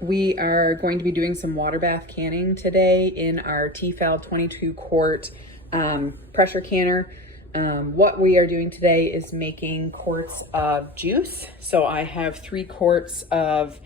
We are going to be doing some water bath canning today in our T-Fal 22 quart pressure canner. What we are doing today is making quarts of juice. So I have 3 quarts of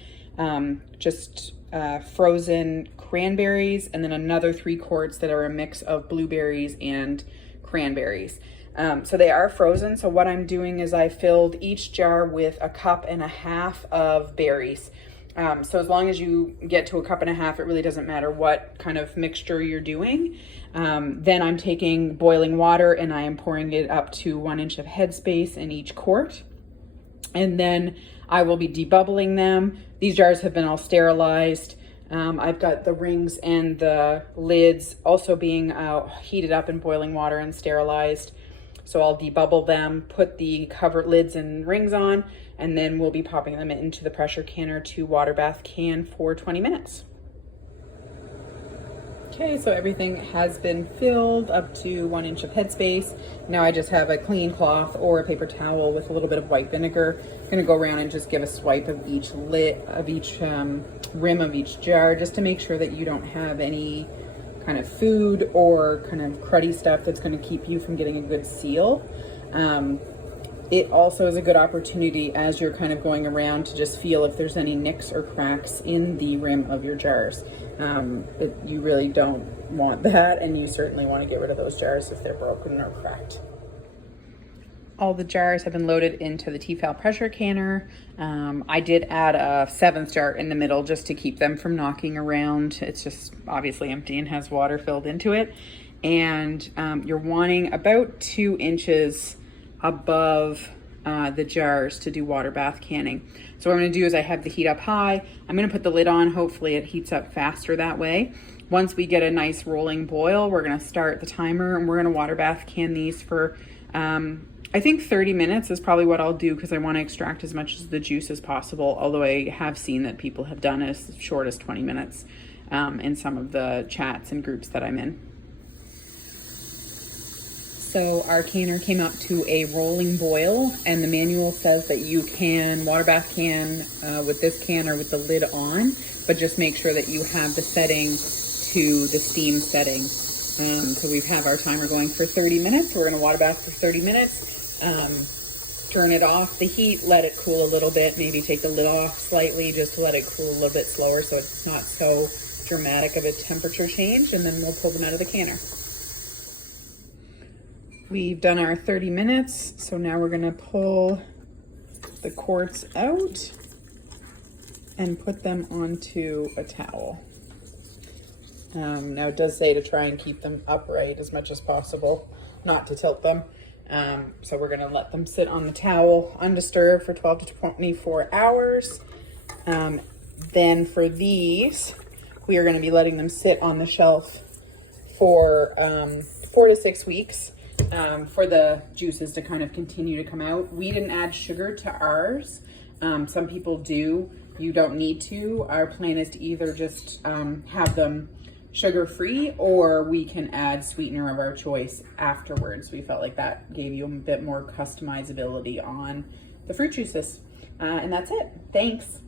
frozen cranberries, and then another 3 quarts that are a mix of blueberries and cranberries. So they are frozen. So what I'm doing is I filled each jar with 1.5 cups of berries. So as long as you get to 1.5 cups, it really doesn't matter what kind of mixture you're doing. Then I'm taking boiling water and I am pouring it up to 1 inch of headspace in each quart. And then I will be debubbling them. These jars have been all sterilized. I've got the rings and the lids also being heated up in boiling water and sterilized. So I'll debubble them, put the cover lids and rings on, and then we'll be popping them into the pressure canner to water bath can for 20 minutes. Okay, so everything has been filled up to 1 inch of headspace. Now I just have a clean cloth or a paper towel with a little bit of white vinegar. I'm gonna go around and just give a swipe of each rim of each jar, just to make sure that you don't have any kind of food or kind of cruddy stuff that's going to keep you from getting a good seal. It also is a good opportunity as you're kind of going around to just feel if there's any nicks or cracks in the rim of your jars. You really don't want that, and you certainly want to get rid of those jars if they're broken or cracked. All the jars have been loaded into the T-Fal pressure canner. I did add a 7th jar in the middle just to keep them from knocking around. It's just obviously empty and has water filled into it. And you're wanting about 2 inches above the jars to do water bath canning. So what I'm gonna do is I have the heat up high. I'm gonna put the lid on. Hopefully it heats up faster that way. Once we get a nice rolling boil, we're gonna start the timer and we're gonna water bath can these for I think 30 minutes is probably what I'll do, because I want to extract as much of the juice as possible, although I have seen that people have done as short as 20 minutes in some of the chats and groups that I'm in. So our canner came up to a rolling boil, and the manual says that you can water bath can with this can or with the lid on, but just make sure that you have the setting to the steam setting. So we have our timer going for 30 minutes. We're going to water bath for 30 minutes. Turn it off the heat, let it cool a little bit, maybe take the lid off slightly just to let it cool a little bit slower so it's not so dramatic of a temperature change, and then we'll pull them out of the canner. We've done our 30 minutes, so now we're going to pull the quarts out and put them onto a towel. Now it does say to try and keep them upright as much as possible, not to tilt them. So we're gonna let them sit on the towel undisturbed for 12 to 24 hours. Then for these, we are gonna be letting them sit on the shelf for 4 to 6 weeks for the juices to kind of continue to come out. We didn't add sugar to ours. Some people do. You don't need to. Our plan is to either just have them sugar-free, or we can add sweetener of our choice afterwards. We felt like that gave you a bit more customizability on the fruit juices. And that's it. Thanks.